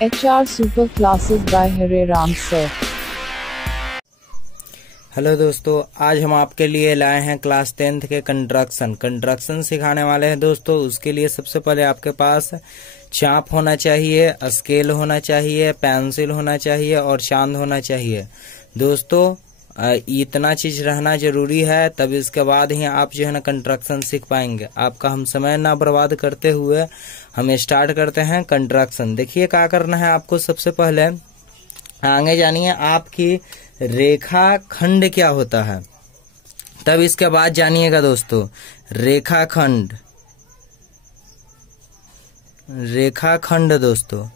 HR Super Classes by Hare Ram Sir। Hello दोस्तों, आज हम आपके लिए लाए हैं क्लास 10th के कंस्ट्रक्शन सिखाने वाले हैं दोस्तों। उसके लिए सबसे पहले आपके पास चाप होना चाहिए, स्केल होना चाहिए, पेंसिल होना चाहिए और चांद होना चाहिए दोस्तों। इतना चीज रहना जरूरी है, तब इसके बाद ही आप जो है ना कंस्ट्रक्शन सीख पाएंगे। आपका हम समय ना बर्बाद करते हुए हम स्टार्ट करते हैं कंस्ट्रक्शन। देखिए क्या करना है आपको। सबसे पहले आगे जानिए आपकी रेखा खंड क्या होता है, तब इसके बाद जानिएगा दोस्तों रेखाखंड दोस्तों।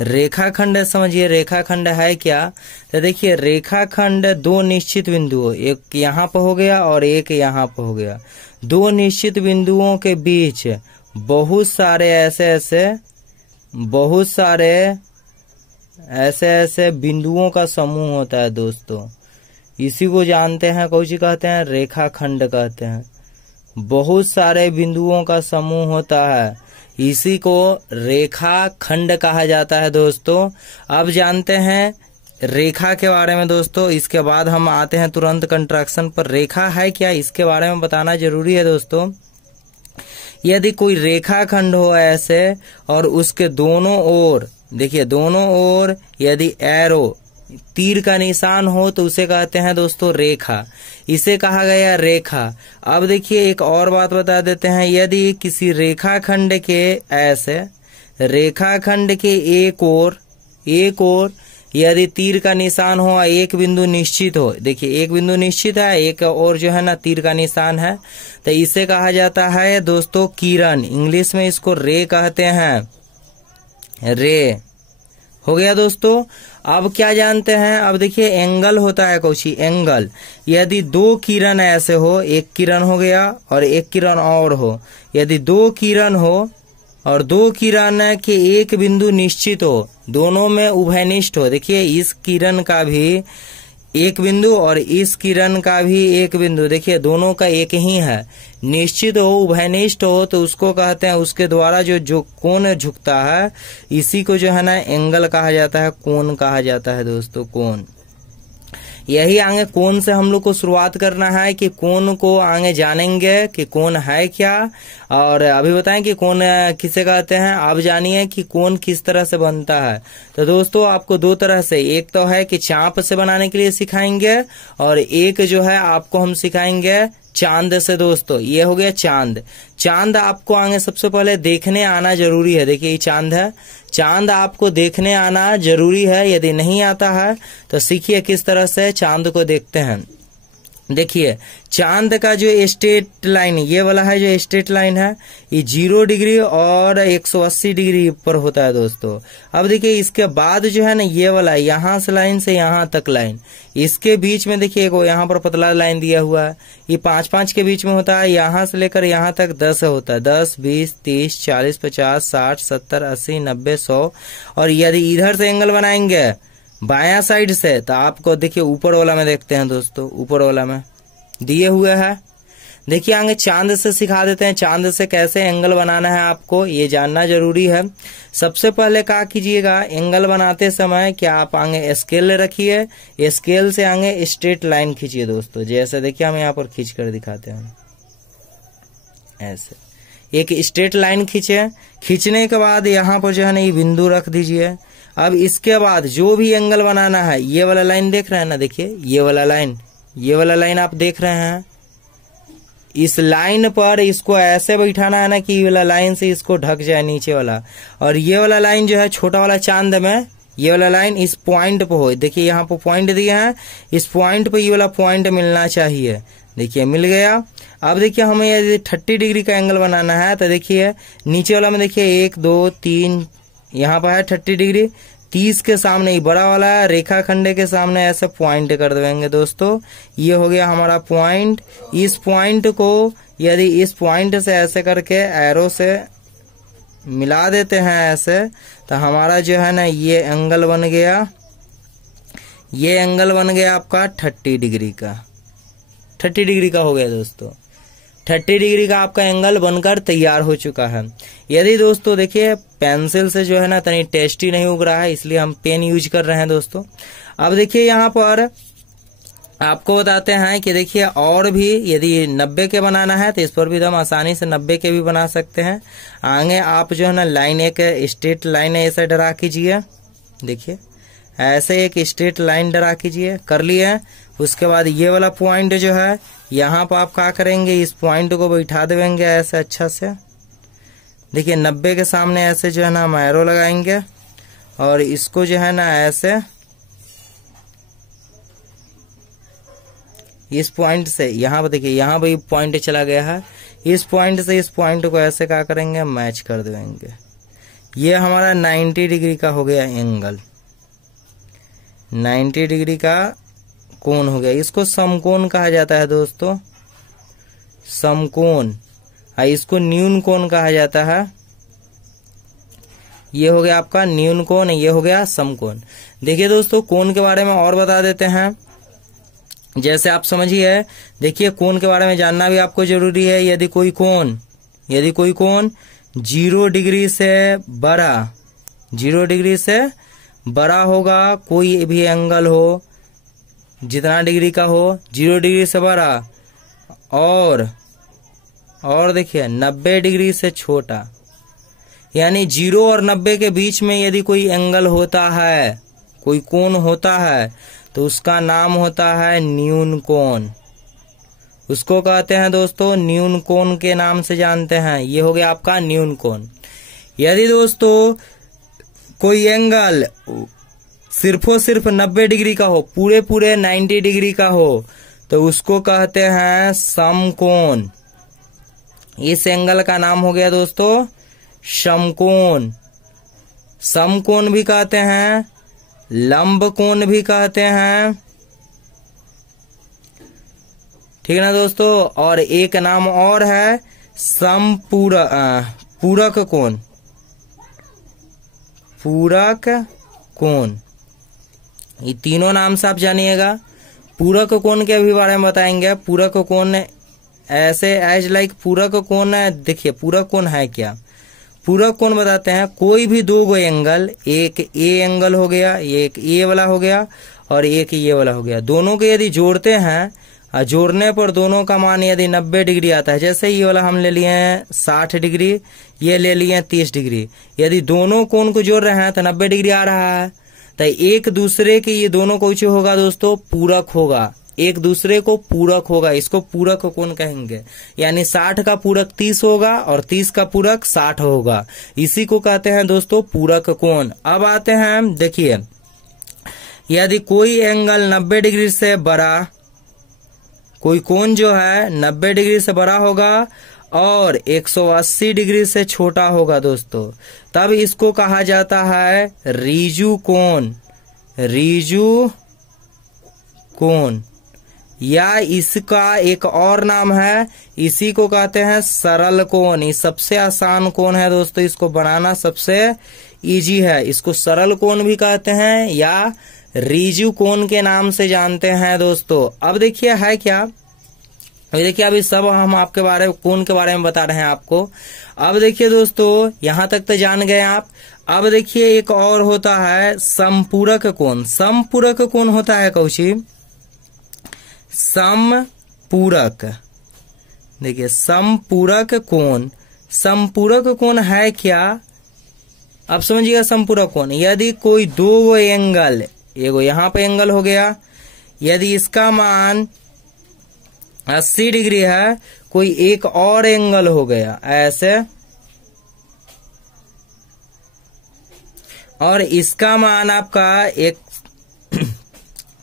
रेखाखंड समझिए, रेखाखंड है क्या। तो देखिए रेखाखंड दो निश्चित बिंदुओं, एक यहाँ पर हो गया और एक यहाँ पर हो गया, दो निश्चित बिंदुओं के बीच बहुत सारे ऐसे बिंदुओं का समूह होता है दोस्तों। इसी को जानते हैं, कौन सी कहते हैं, रेखाखंड कहते हैं। बहुत सारे बिंदुओं का समूह होता है, इसी को रेखाखंड कहा जाता है दोस्तों। अब जानते हैं रेखा के बारे में दोस्तों, इसके बाद हम आते हैं तुरंत कंस्ट्रक्शन पर। रेखा है क्या, इसके बारे में बताना जरूरी है दोस्तों। यदि कोई रेखाखंड हो ऐसे और उसके दोनों ओर, देखिए दोनों ओर यदि एरो तीर का निशान हो तो उसे कहते हैं दोस्तों रेखा, इसे कहा गया रेखा। अब देखिए एक और बात बता देते हैं, यदि किसी रेखाखंड के ऐसे रेखाखंड के एक ओर यदि तीर का निशान हो, एक बिंदु निश्चित हो, देखिए एक बिंदु निश्चित है, एक और जो है ना तीर का निशान है, तो इसे कहा जाता है दोस्तों किरण। इंग्लिश में इसको रे कहते हैं, रे हो गया दोस्तों। अब क्या जानते हैं, अब देखिए एंगल होता है कौची, एंगल। यदि दो किरण ऐसे हो, एक किरण हो गया और एक किरण और हो, यदि दो किरण हो और दो किरण के एक बिंदु निश्चित हो, दोनों में उभयनिष्ठ हो, देखिए इस किरण का भी एक बिंदु और इस किरण का भी एक बिंदु, देखिए दोनों का एक ही है, निश्चित हो, उभयनिष्ठ हो, तो उसको कहते हैं, उसके द्वारा जो कोण झुकता है, इसी को जो है ना एंगल कहा जाता है, कोण कहा जाता है दोस्तों, कोण। यही आगे कोण से हम लोग को शुरुआत करना है कि कोण को आगे जानेंगे कि कोण है क्या, और अभी बताएं कि कोण किसे कहते हैं। आप जानिए कि कोण किस तरह से बनता है। तो दोस्तों आपको दो तरह से, एक तो है कि चाप से बनाने के लिए सिखाएंगे और एक जो है आपको हम सिखाएंगे चांद से दोस्तों। ये हो गया चांद। चांद आपको आगे सबसे पहले देखने आना जरूरी है। देखिए ये चांद है, चांद आपको देखने आना जरूरी है। यदि नहीं आता है तो सीखिए किस तरह से चांद को देखते हैं। देखिए चांद का जो स्ट्रेट लाइन, ये वाला है जो स्ट्रेट लाइन है, ये 0 डिग्री और 180 डिग्री पर होता है दोस्तों। अब देखिए इसके बाद जो है ना ये वाला, यहाँ से लाइन से यहाँ तक लाइन, इसके बीच में देखिए एक यहाँ पर पतला लाइन दिया हुआ है, ये 5-5 के बीच में होता है, यहाँ से लेकर यहाँ तक 10 होता है, 10, 20, 30, 40, 50, 60, 70, 80, 90, 100। और यदि इधर से एंगल बनाएंगे बायां साइड से, तो आपको देखिए ऊपर वाला में देखते हैं दोस्तों, ऊपर वाला में दिए हुए है। देखिए आगे चांद से सिखा देते हैं, चांद से कैसे एंगल बनाना है आपको ये जानना जरूरी है। सबसे पहले क्या कीजिएगा, एंगल बनाते समय कि आप आगे स्केल रखिए, स्केल से आगे स्ट्रेट लाइन खींचिए दोस्तों। जैसे देखिए हम यहाँ पर खींच कर दिखाते हैं, ऐसे एक स्ट्रेट लाइन खींचे। खींचने के बाद यहाँ पर जो है ना ये बिंदु रख दीजिए। अब इसके बाद जो भी एंगल बनाना है, ये वाला लाइन देख रहे हैं ना, देखिए ये वाला लाइन आप देख रहे हैं, इस लाइन पर इसको ऐसे बैठाना है ना कि ये वाला लाइन से इसको ढक जाए नीचे वाला। और ये वाला लाइन जो है छोटा वाला चांद में, ये वाला लाइन इस पॉइंट पे हो, देखिए यहाँ पे पॉइंट दिए हैं, इस पॉइंट पे ये वाला पॉइंट मिलना चाहिए। देखिए मिल गया। अब देखिए हमें यदि 30 डिग्री का एंगल बनाना है तो देखिए नीचे वाला में देखिए 1, 2, 3 यहाँ पर है 30 डिग्री, 30 के सामने ये बड़ा वाला रेखाखंड के सामने ऐसे पॉइंट कर देंगे दोस्तों। ये हो गया हमारा पॉइंट। इस पॉइंट को यदि इस पॉइंट से ऐसे करके एरो से मिला देते हैं ऐसे, तो हमारा जो है ना ये एंगल बन गया, ये एंगल बन गया आपका 30 डिग्री का, 30 डिग्री का हो गया दोस्तों। 30 डिग्री का आपका एंगल बनकर तैयार हो चुका है। यदि दोस्तों देखिए पेंसिल से जो है ना तनी टेस्टी नहीं उग रहा है, इसलिए हम पेन यूज कर रहे हैं दोस्तों। अब देखिए यहाँ पर आपको बताते हैं कि देखिए और भी यदि 90 के बनाना है तो इस पर भी हम आसानी से 90 के भी बना सकते हैं। आगे आप जो है ना लाइन एक स्ट्रेट लाइन ऐसे ड्रा कीजिए, देखिए ऐसे एक स्ट्रेट लाइन ड्रा कीजिए, कर लिए। उसके बाद ये वाला पॉइंट जो है यहाँ पर आप क्या करेंगे, इस पॉइंट को बैठा देंगे ऐसे अच्छा से। देखिए 90 के सामने ऐसे जो है ना हम एरो लगाएंगे और इसको जो है ना ऐसे इस पॉइंट से यहाँ पर देखिए यहाँ पर पॉइंट चला गया है, इस पॉइंट से इस पॉइंट को ऐसे क्या करेंगे मैच कर देंगे। ये हमारा 90 डिग्री का हो गया एंगल, 90 डिग्री का कोण हो गया। इसको समकोण कहा जाता है दोस्तों, समकोण। इसको न्यून कोण कहा जाता है। ये हो गया आपका न्यून कोण, ये हो गया समकोण। देखिए दोस्तों कोण के बारे में और बता देते हैं, जैसे आप समझिए। देखिए कोण के बारे में जानना भी आपको जरूरी है। यदि कोई कोण 0 डिग्री से बड़ा, 0 डिग्री से बड़ा होगा, कोई भी एंगल हो जितना डिग्री का हो, 0 डिग्री से बड़ा, और देखिए 90 डिग्री से छोटा, यानी 0 और 90 के बीच में यदि कोई एंगल होता है, कोई कोण होता है, तो उसका नाम होता है न्यून कोण। उसको कहते हैं दोस्तों न्यून कोण के नाम से जानते हैं। ये हो गया आपका न्यून कोण। यदि दोस्तों कोई एंगल सिर्फ 90 डिग्री का हो, पूरे 90 डिग्री का हो, तो उसको कहते हैं समकोण। इस एंगल का नाम हो गया दोस्तों समकोण। समकोण भी कहते हैं, लंब कोण भी कहते हैं, ठीक है ना दोस्तों। और एक नाम और है पूरक कोण, पूरक कोण। ये तीनों नाम से आप जानिएगा। पूरक कोण के भी बारे में बताएंगे। पूरक कोण ऐसे एज लाइक पूरक कोण, देखिए पूरक कोण है क्या। पूरक कोण बताते हैं कोई भी दो गो एंगल, एक ए एंगल हो गया, एक ए वाला हो गया और एक ये वाला हो गया, दोनों को यदि जोड़ते हैं और जोड़ने पर दोनों का मान यदि 90 डिग्री आता है, जैसे ये वाला हम ले लिए हैं 60 डिग्री, ये ले लिए हैं 30 डिग्री, यदि दोनों कोण को जोड़ रहे हैं तो 90 डिग्री आ रहा है, तो एक दूसरे के ये दोनों को होगा दोस्तों पूरक होगा, एक दूसरे को पूरक होगा, इसको पूरक कोण कहेंगे। यानी 60 का पूरक 30 होगा और 30 का पूरक 60 होगा, इसी को कहते हैं दोस्तों पूरक कोण। अब आते हैं, देखिए यदि कोई एंगल 90 डिग्री से बड़ा, कोई कोण जो है 90 डिग्री से बड़ा होगा और 180 डिग्री से छोटा होगा दोस्तों, तब इसको कहा जाता है रीजु कोण, रीजु कोण। या इसका एक और नाम है, इसी को कहते हैं सरल कोण। ये सबसे आसान कोण है दोस्तों, इसको बनाना सबसे इजी है, इसको सरल कोण भी कहते हैं या रीजु कोण के नाम से जानते हैं दोस्तों। अब देखिए है क्या, अभी देखिए अभी सब हम आपके बारे कोण के बारे में बता रहे हैं आपको। अब देखिए दोस्तों यहाँ तक तो जान गए आप। अब देखिए एक और होता है समपूरक कोण। समपूरक कोण होता है कौशी, समपूरक। देखिए समपूरक कोण, समपूरक कोण है क्या, अब समझिएगा। समपूरक कोण यदि कोई दो एंगल, एगो यहाँ पे एंगल हो गया, यदि इसका मान 80 डिग्री है, कोई एक और एंगल हो गया ऐसे, और इसका मान आपका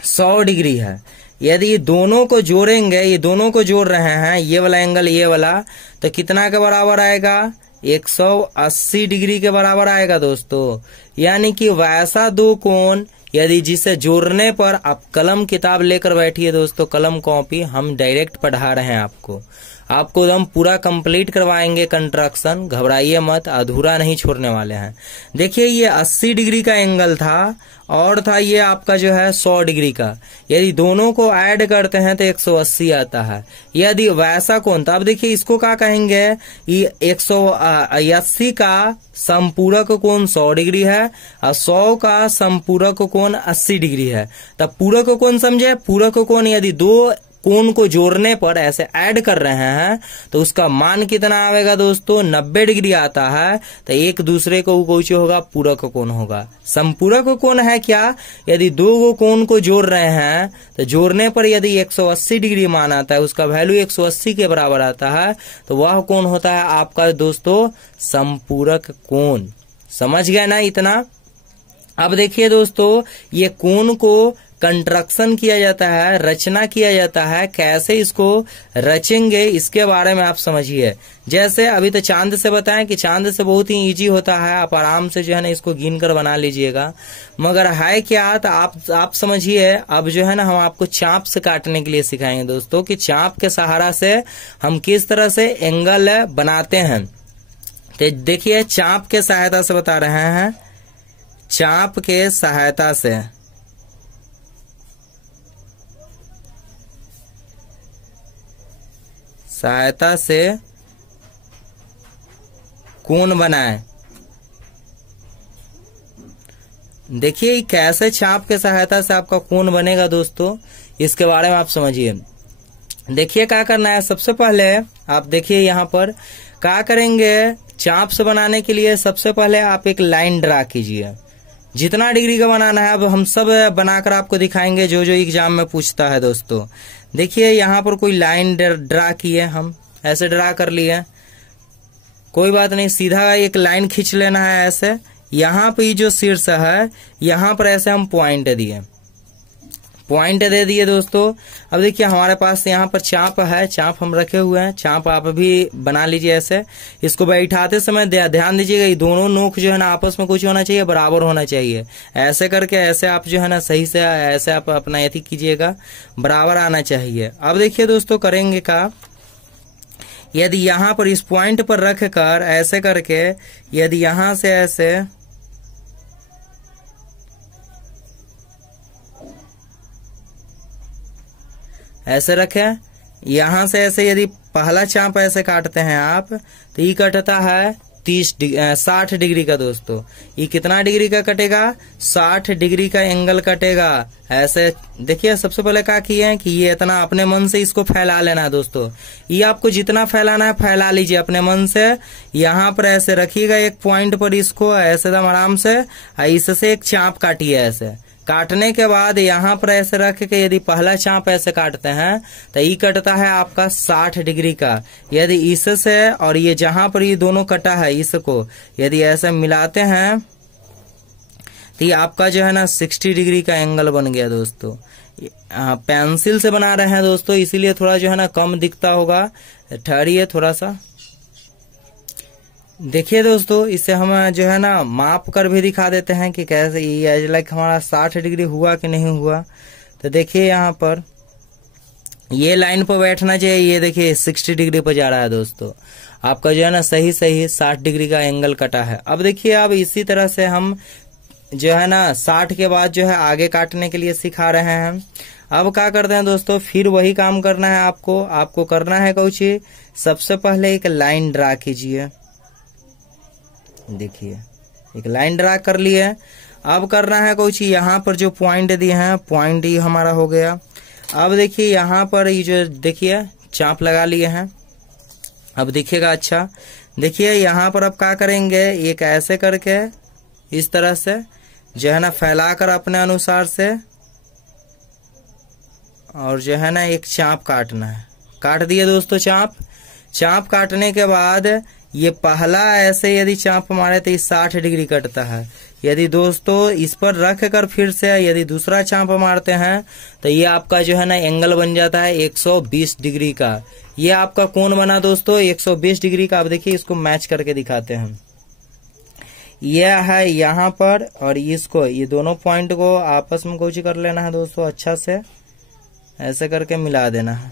100 डिग्री है, यदि दोनों को जोड़ेंगे, ये दोनों को जोड़ रहे हैं, ये वाला एंगल ये वाला, तो कितना के बराबर आएगा, 180 डिग्री के बराबर आएगा दोस्तों। यानी कि वैसा दो कोण यदि जिसे जोड़ने पर, आप कलम किताब लेकर बैठिए दोस्तों, कलम कॉपी, हम डायरेक्ट पढ़ा रहे हैं आपको। आपको एकदम पूरा कंप्लीट करवाएंगे कंस्ट्रक्शन, घबराइए मत, अधूरा नहीं छोड़ने वाले हैं। देखिए ये 80 डिग्री का एंगल था और था ये आपका जो है 100 डिग्री का। यदि दोनों को ऐड करते हैं तो 180 आता है। यदि वैसा कोण, तो अब देखिए इसको क्या कहेंगे, ये 180 का संपूरक कोण 100 डिग्री है और 100 का संपूरक कोण 80 डिग्री है। तब पूरक कोण समझे, पूरक कोण यदि दो कोण को जोड़ने पर ऐसे ऐड कर रहे हैं तो उसका मान कितना आएगा दोस्तों, 90 डिग्री आता है। तो एक दूसरे को कौन होगा, पूरक कोण होगा। संपूरक कोण है क्या, यदि दो कोण को जोड़ रहे हैं तो जोड़ने पर यदि 180 डिग्री मान आता है, उसका वैल्यू 180 के बराबर आता है, तो वह कोण होता है आपका दोस्तों संपूरक कोण। समझ गए ना इतना। अब देखिए दोस्तों, ये कोण को कंस्ट्रक्शन किया जाता है, रचना किया जाता है, कैसे इसको रचेंगे इसके बारे में आप समझिए। जैसे अभी तो चांद से बताएं कि चांद से बहुत ही इजी होता है, आप आराम से जो है ना इसको गिन कर बना लीजिएगा। मगर है क्या, तो आप समझिए। अब जो है ना हम आपको चाप से काटने के लिए सिखाएंगे दोस्तों, कि चाप के सहारा से हम किस तरह से एंगल बनाते हैं। तो देखिए चाप के सहायता से बता रहे हैं, चाप के सहायता से कोण बनाए। देखिए कैसे चाप के सहायता से आपका कोण बनेगा दोस्तों, इसके बारे में आप समझिए। देखिए क्या करना है, सबसे पहले आप देखिए यहाँ पर क्या करेंगे, चाप से बनाने के लिए सबसे पहले आप एक लाइन ड्रा कीजिए। जितना डिग्री का बनाना है अब हम सब बनाकर आपको दिखाएंगे, जो जो एग्जाम में पूछता है दोस्तों। देखिए यहाँ पर कोई लाइन ड्रा किए, हम ऐसे ड्रा कर लिए, कोई बात नहीं, सीधा एक लाइन खींच लेना है ऐसे। यहाँ पे जो शीर्ष है यहाँ पर ऐसे हम पॉइंट दे दिए दोस्तों। अब देखिए हमारे पास यहाँ पर चाप है, चाप हम रखे हुए हैं, चाप आप भी बना लीजिए ऐसे। इसको बैठाते समय ध्यान दीजिएगा, ये दोनों नोक जो है ना आपस में कुछ होना चाहिए, बराबर होना चाहिए। ऐसे करके ऐसे आप जो है ना सही से ऐसे आप अपना यति कीजिएगा, बराबर आना चाहिए। अब देखिए दोस्तों करेंगे क्या, यदि यहाँ पर इस पॉइंट पर रख कर ऐसे करके, यदि यहाँ से ऐसे रखे, यहां से ऐसे यदि पहला चाप ऐसे काटते हैं आप, तो ये कटता है 60 डिग्री का दोस्तों। ये कितना डिग्री का कटेगा, 60 डिग्री का एंगल कटेगा। ऐसे देखिए सबसे पहले क्या किए हैं कि ये इतना अपने मन से इसको फैला लेना है दोस्तों। ये आपको जितना फैलाना है फैला लीजिए अपने मन से। यहाँ पर ऐसे रखिएगा एक पॉइंट पर इसको ऐसे एकदम आराम से, इससे एक चाप काटिए। ऐसे काटने के बाद यहाँ पर ऐसे रख के यदि पहला चाप ऐसे काटते हैं तो ये कटता है आपका 60 डिग्री का। यदि इससे और ये जहां पर ये दोनों कटा है इसको यदि ऐसे मिलाते हैं तो ये आपका जो है ना 60 डिग्री का एंगल बन गया दोस्तों। पेंसिल से बना रहे हैं दोस्तों, इसीलिए थोड़ा जो है ना कम दिखता होगा। ठहरिए थोड़ा सा, देखिए दोस्तों इसे हम जो है ना माप कर भी दिखा देते हैं कि कैसे ये लाइक हमारा 60 डिग्री हुआ कि नहीं हुआ। तो देखिए यहाँ पर ये लाइन पर बैठना चाहिए, ये देखिए 60 डिग्री पर जा रहा है दोस्तों। आपका जो है ना सही 60 डिग्री का एंगल कटा है। अब देखिए अब इसी तरह से हम जो है ना 60 के बाद जो है आगे काटने के लिए सिखा रहे हैं। अब क्या करते हैं दोस्तों, फिर वही काम करना है आपको करना है कुछ, सबसे पहले एक लाइन ड्रा कीजिए। देखिए एक लाइन ड्रा कर लिए। अब करना है कुछ, यहाँ पर जो पॉइंट दिए हैं पॉइंट ये हमारा हो गया। अब देखिए यहाँ पर ये जो देखिए चाप लगा लिए हैं। अब देखिएगा अच्छा, देखिए यहाँ पर अब क्या करेंगे, एक ऐसे करके इस तरह से जो है ना फैलाकर अपने अनुसार से, और जो है ना एक चाप काटना है। काट दिए दोस्तों चाप काटने के बाद ये पहला ऐसे यदि चाप मारे तो 60 डिग्री कटता है। यदि दोस्तों इस पर रख कर फिर से यदि दूसरा चाप मारते हैं तो ये आपका जो है ना एंगल बन जाता है 120 डिग्री का। ये आपका कोण बना दोस्तों 120 डिग्री का। अब देखिए इसको मैच करके दिखाते हैं। यह है यहाँ पर और इसको, ये दोनों पॉइंट को आपस में कुछ कर लेना है दोस्तों, अच्छा से ऐसे करके मिला देना है।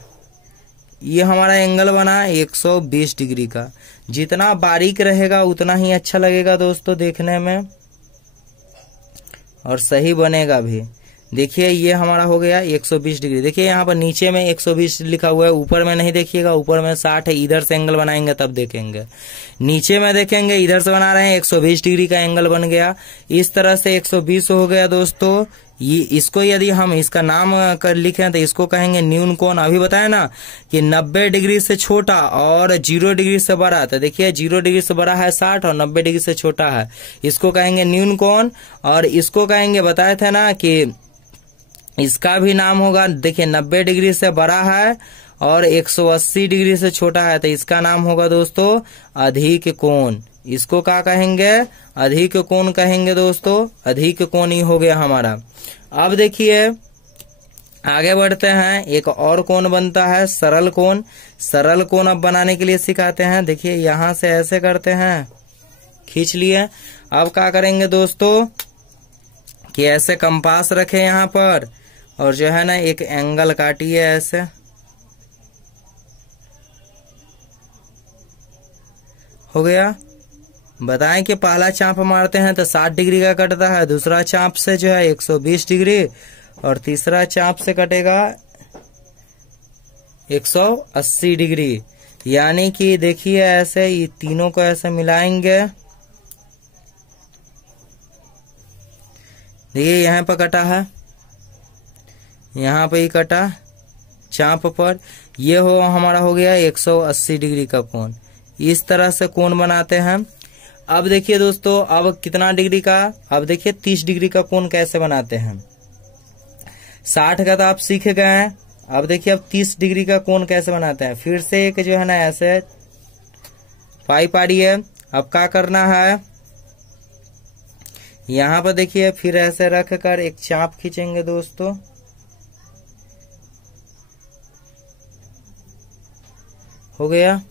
ये हमारा एंगल बना 120 डिग्री का। जितना बारीक रहेगा उतना ही अच्छा लगेगा दोस्तों देखने में और सही बनेगा भी। देखिए ये हमारा हो गया 120 डिग्री। देखिए यहाँ पर नीचे में 120 लिखा हुआ है, ऊपर में नहीं देखिएगा, ऊपर में 60 है। इधर से एंगल बनाएंगे तब देखेंगे, नीचे में देखेंगे इधर से बना रहे हैं 120 डिग्री का एंगल बन गया। इस तरह से 120 हो गया दोस्तों। ये इसको यदि हम इसका नाम कर लिखें तो इसको कहेंगे न्यून कोण। अभी बताया ना कि 90 डिग्री से छोटा और 0 डिग्री से बड़ा। तो देखिए 0 डिग्री से बड़ा है 60 और 90 डिग्री से छोटा है, इसको कहेंगे न्यून कोण। और इसको कहेंगे, बताए थे ना कि इसका भी नाम होगा, देखिए 90 डिग्री से बड़ा है और 180 डिग्री से छोटा है, तो इसका नाम होगा दोस्तों अधिक कोण। इसको क्या कहेंगे? अधिक कोण कहेंगे दोस्तों। अधिक कोण ही हो गया हमारा। अब देखिए आगे बढ़ते हैं, एक और कोण बनता है सरल कोण। सरल कोण अब बनाने के लिए सिखाते हैं। देखिए यहां से ऐसे करते हैं, खींच लिए। अब क्या करेंगे दोस्तों कि ऐसे कंपास रखे यहाँ पर और जो है ना एक एंगल काटिए ऐसे। हो गया। बताएं कि पहला चाप मारते हैं तो 60 डिग्री का कटता है, दूसरा चाप से जो है 120 डिग्री और तीसरा चाप से कटेगा 180 डिग्री। यानी कि देखिए ऐसे ये तीनों को ऐसे मिलाएंगे। देखिए यहाँ पर कटा है, यहाँ पे ही कटा चाप पर। ये हो हमारा हो गया 180 डिग्री का कोण। इस तरह से कोण बनाते हैं। अब देखिए दोस्तों, अब कितना डिग्री का? अब देखिए 30 डिग्री का कोण कैसे बनाते हैं। 60 का तो आप सीख गए हैं। अब देखिए अब 30 डिग्री का कोण कैसे बनाते हैं। फिर से एक जो है ना ऐसे पाइप आ रही है। अब क्या करना है, यहाँ पर देखिए फिर ऐसे रख कर एक चाप खींचेंगे दोस्तों। हो गया।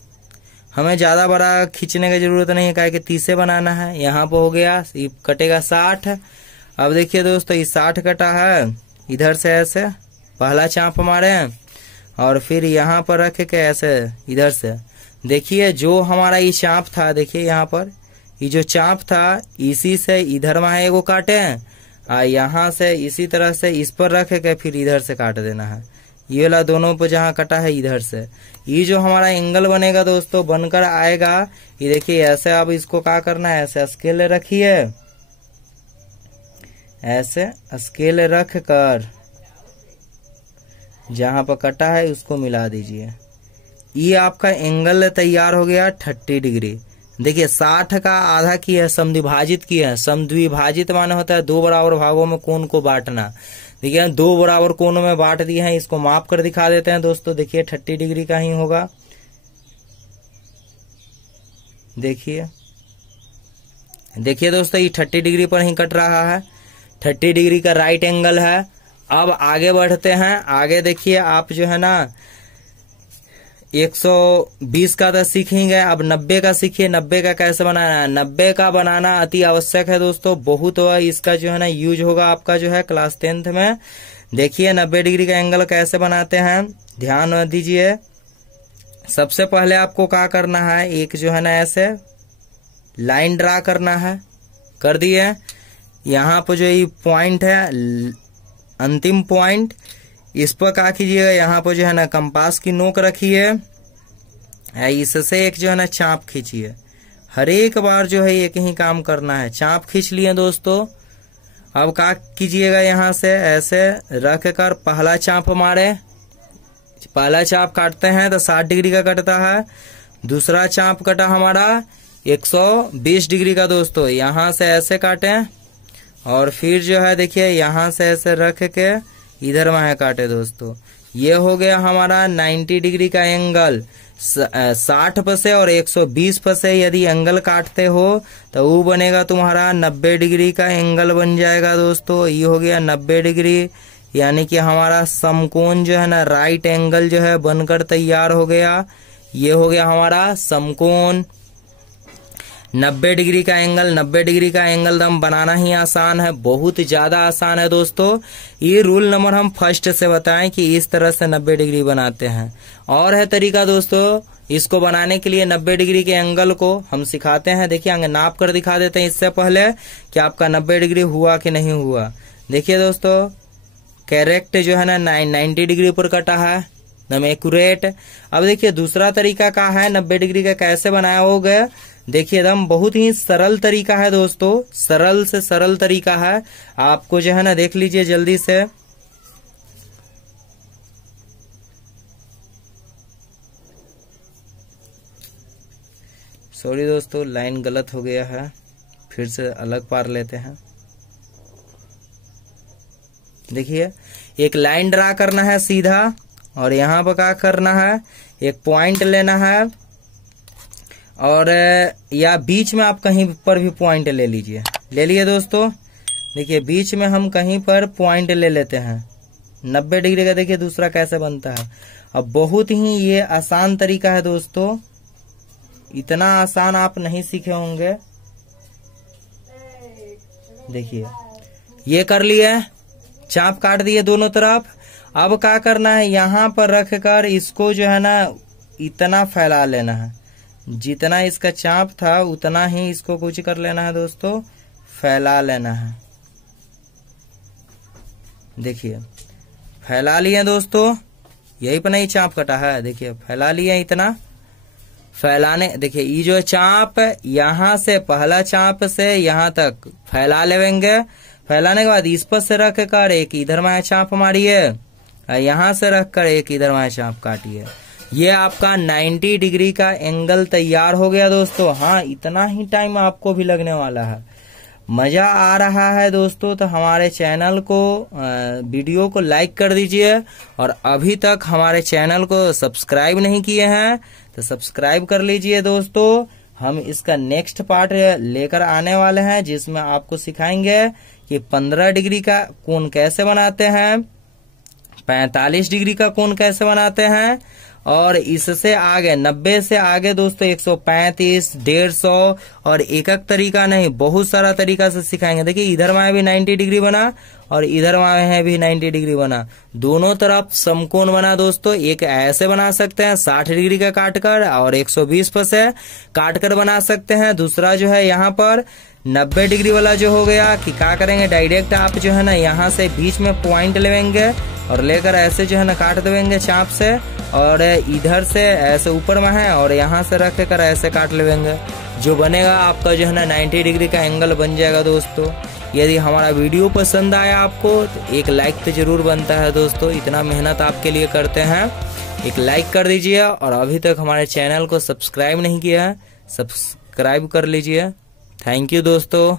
हमें ज्यादा बड़ा खींचने की जरूरत नहीं है, क्या 30 से बनाना है। यहाँ पर हो गया, ये कटेगा 60। अब देखिए दोस्तों ये 60 कटा है, इधर से ऐसे पहला चाप मारे और फिर यहाँ पर रख के ऐसे इधर से। देखिए जो हमारा ये चाप था, देखिए यहाँ पर ये जो चाप था इसी से इधर वहां एगो काटे और यहाँ से इसी तरह से इस पर रख के फिर इधर से काट देना है। ये वाला दोनों पे जहाँ कटा है इधर से ये जो हमारा एंगल बनेगा दोस्तों बनकर आएगा। ये देखिए ऐसे। अब इसको क्या करना है, ऐसे स्केल रखिए, ऐसे स्केल रख कर जहां पर कटा है उसको मिला दीजिए। ये आपका एंगल तैयार हो गया 30 डिग्री। देखिए 60 का आधा किया है, समद्विभाजित किया है। समद्विभाजित माने होता है 2 बराबर भागों में कोण को बांटना। देखिए 2 बराबर कोणों में बांट दिए हैं। इसको माप कर दिखा देते हैं दोस्तों। देखिए 30 डिग्री का ही होगा। देखिए देखिए दोस्तों ये 30 डिग्री पर ही कट रहा है। 30 डिग्री का राइट एंगल है। अब आगे बढ़ते हैं। आगे देखिए आप जो है ना 120 का तो सीखेंगे, अब 90 का सीखिए। 90 का कैसे बनाना है। 90 का बनाना अति आवश्यक है दोस्तों। बहुत इसका जो है ना यूज होगा आपका जो है क्लास 10th में। देखिए 90 डिग्री का एंगल कैसे बनाते हैं, ध्यान दीजिए। सबसे पहले आपको क्या करना है, एक जो है ना ऐसे लाइन ड्रा करना है। कर दिए। यहाँ पर जो ये पॉइंट है अंतिम पॉइंट, इस पर क्या कीजिएगा, यहाँ पर जो है ना कंपास की नोक रखिए, इससे एक जो है ना चाप खींचिए। हर एक बार जो है एक ही काम करना है। चाप खींच लिए दोस्तों। अब क्या कीजिएगा, यहाँ से ऐसे रख कर पहला चाप मारे। पहला चाप काटते हैं तो 60 डिग्री का कटता है। दूसरा चाप कटा हमारा 120 डिग्री का दोस्तों। यहाँ से ऐसे काटे और फिर जो है देखिए यहाँ से ऐसे रख के इधर वहां काटे दोस्तों। ये हो गया हमारा 90 डिग्री का एंगल। 60 पर से और 120 पर से यदि एंगल काटते हो तो वो बनेगा तुम्हारा 90 डिग्री का एंगल बन जाएगा दोस्तों। ये हो गया 90 डिग्री, यानी कि हमारा समकोण जो है ना राइट एंगल जो है बनकर तैयार हो गया। ये हो गया हमारा समकोण। 90 डिग्री का एंगल। 90 डिग्री का एंगल हम बनाना ही आसान है, बहुत ज्यादा आसान है दोस्तों। ये रूल नंबर हम फर्स्ट से बताएं कि इस तरह से 90 डिग्री बनाते हैं। और है तरीका दोस्तों, इसको बनाने के लिए 90 डिग्री के एंगल को हम सिखाते हैं। देखिए आगे नाप कर दिखा देते हैं इससे पहले कि आपका 90 डिग्री हुआ कि नहीं हुआ। देखिए दोस्तों, करेक्ट जो है ना 90 डिग्री पर कटा है, एकदम एक्यूरेट। अब देखिए दूसरा तरीका का है 90 डिग्री का कैसे बनाया होगा। देखिए एकदम बहुत ही सरल तरीका है दोस्तों, सरल से सरल तरीका है। आपको जो है ना देख लीजिए जल्दी से। सॉरी दोस्तों, लाइन गलत हो गया है, फिर से अलग पार लेते हैं। देखिए एक लाइन ड्रा करना है सीधा, और यहाँ पर क्या करना है, एक पॉइंट लेना है, और या बीच में आप कहीं पर भी पॉइंट ले लीजिए। ले लिए दोस्तों। देखिए बीच में हम कहीं पर पॉइंट ले लेते हैं। 90 डिग्री का देखिए दूसरा कैसे बनता है। अब बहुत ही ये आसान तरीका है दोस्तों, इतना आसान आप नहीं सीखे होंगे। देखिए ये कर लिए, चाप काट दिए दोनों तरफ। अब क्या करना है, यहाँ पर रख कर इसको जो है ना इतना फैला लेना है, जितना इसका चाप था उतना ही इसको कुछ कर लेना है दोस्तों, फैला लेना है। देखिए फैला लिए दोस्तों, यही पर नहीं चाप कटा है। देखिए फैला लिए इतना फैलाने। देखिए ये जो चाप यहाँ से पहला चाप से यहाँ तक फैला लेंगे। फैलाने के बाद इस पर से रख कर एक इधर में चाप मारिए, यहाँ से रख कर एक इधर में चाप काटिए। ये आपका 90 डिग्री का एंगल तैयार हो गया दोस्तों। हाँ, इतना ही टाइम आपको भी लगने वाला है। मजा आ रहा है दोस्तों तो हमारे चैनल को वीडियो को लाइक कर दीजिए, और अभी तक हमारे चैनल को सब्सक्राइब नहीं किए हैं तो सब्सक्राइब कर लीजिए दोस्तों। हम इसका नेक्स्ट पार्ट लेकर आने वाले हैं, जिसमें आपको सिखाएंगे कि 15 डिग्री का कोण कैसे बनाते हैं, 45 डिग्री का कोण कैसे बनाते हैं, और इससे आगे 90 से आगे दोस्तों 135, 150 और एक तरीका नहीं, बहुत सारा तरीका से सिखाएंगे। देखिए इधर में भी 90 डिग्री बना और इधर में भी 90 डिग्री बना, दोनों तरफ समकोण बना दोस्तों। एक ऐसे बना सकते हैं 60 डिग्री का काटकर, और 120 पर से काटकर बना सकते हैं। दूसरा जो है यहाँ पर 90 डिग्री वाला जो हो गया कि क्या करेंगे, डायरेक्ट आप जो है ना यहाँ से बीच में पॉइंट लेंगे और लेकर ऐसे जो है ना काट देंगे चाप से, और इधर से ऐसे ऊपर में है और यहाँ से रख कर ऐसे काट लेंगे। जो बनेगा आपका जो है ना 90 डिग्री का एंगल बन जाएगा दोस्तों। यदि हमारा वीडियो पसंद आया आपको तो एक लाइक तो जरूर बनता है दोस्तों, इतना मेहनत आपके लिए करते हैं। एक लाइक कर दीजिए, और अभी तक हमारे चैनल को सब्सक्राइब नहीं किया है सब्सक्राइब कर लीजिए। थैंक यू दोस्तों।